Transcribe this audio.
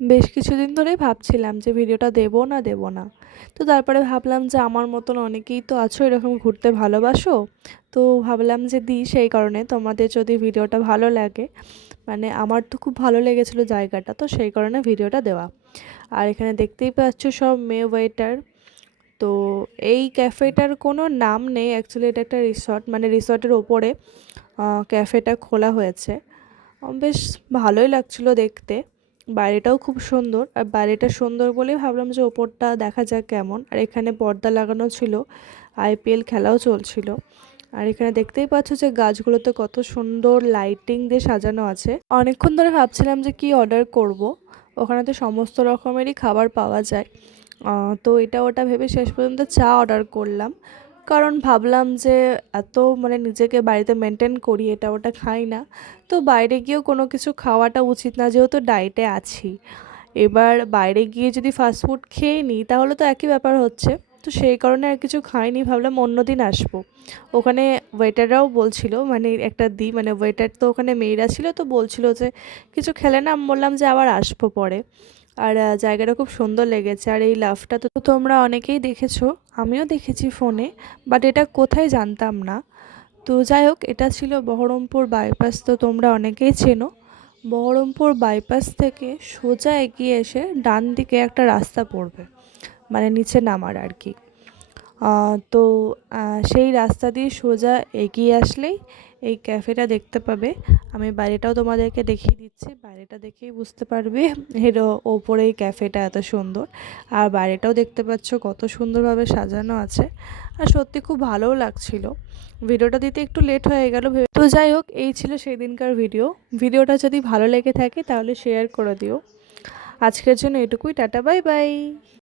বেশ কিছুদিন ধরেই ভাবছিলাম যে ভিডিওটা দেব না। তো তারপরে ভাবলাম যে আমার মতন অনেকেই তো আছো এরকম ঘুরতে ভালোবাসো। তো ভাবলাম যে দিই, সেই কারণে তোমাদের যদি ভিডিওটা ভালো লাগে, মানে আমার তো খুব ভালো লেগেছিলো জায়গাটা, তো সেই কারণে ভিডিওটা দেওয়া। আর এখানে দেখতেই পাচ্ছ সব মেয়ে ওয়েটার। তো এই ক্যাফেটার কোনো নাম নেই, অ্যাকচুয়ালি এটা একটা রিসর্ট, মানে রিসর্টের ওপরে ক্যাফেটা খোলা হয়েছে। বেশ ভালোই লাগছিলো দেখতে। বাইরেটাও খুব সুন্দর, আর বাইরেটা সুন্দর বলেই ভাবলাম যে ওপরটা দেখা যাক কেমন। আর এখানে পর্দা লাগানো ছিল, আইপিএল খেলাও চলছিল। আর এখানে দেখতেই পাচ্ছ যে গাছগুলোতে কত সুন্দর লাইটিং দিয়ে সাজানো আছে। অনেকক্ষণ ধরে ভাবছিলাম যে কি অর্ডার করব। ওখানে তো সমস্ত রকমেরই খাবার পাওয়া যায়। তো এটা ওটা ভেবে শেষ পর্যন্ত চা অর্ডার করলাম, কারণ ভাবলাম যে এত মানে নিজেকে বাড়িতে মেনটেন করি, এটা ওটা খাই না, তো বাইরে গিয়েও কোনো কিছু খাওয়াটা উচিত না, যেহেতু ডায়েটে আছি। এবার বাইরে গিয়ে যদি ফাস্টফুড খেয়ে নিই তাহলে তো একই ব্যাপার হচ্ছে। তো সেই কারণে আর কিছু খাইনি, ভাবলাম অন্য দিন আসবো। ওখানে ওয়েটাররাও বলছিল, মানে একটা মানে ওয়েটার তো ওখানে মেয়েরা ছিল, তো বলছিল যে কিছু খেলে না। আমি বললাম যে আবার আসবো পরে। আর জায়গাটা খুব সুন্দর লেগেছে। আর এই লাভটা তো তোমরা অনেকেই দেখেছো, আমিও দেখেছি ফোনে, বাট এটা কোথায় জানতাম না। তো যাই হোক, এটা ছিল বহরমপুর বাইপাস, তো তোমরা অনেকেই চেনো। বহরমপুর বাইপাস থেকে সোজা এগিয়ে এসে ডান দিকে একটা রাস্তা পড়বে, মানে নিচে নামার আর কি। তো সেই রাস্তা দিয়ে সোজা এগিয়ে আসলেই এই ক্যাফেটা দেখতে পাবে। আমি বাইরেটাও তোমাদেরকে দেখিয়ে দিচ্ছি, বাইরেটা দেখেই বুঝতে পারবে এর ওপরে এই ক্যাফেটা এত সুন্দর। আর বাইরেটাও দেখতে পাচ্ছ কত সুন্দরভাবে সাজানো আছে। আর সত্যি খুব ভালোও লাগছিল। ভিডিওটা দিতে একটু লেট হয়ে গেল, তো যাই হোক, এই ছিল সেই দিনকার ভিডিওটা যদি ভালো লেগে থাকে তাহলে শেয়ার করে দিও। আজকের জন্য এটুকুই, টাটা, বাই বাই।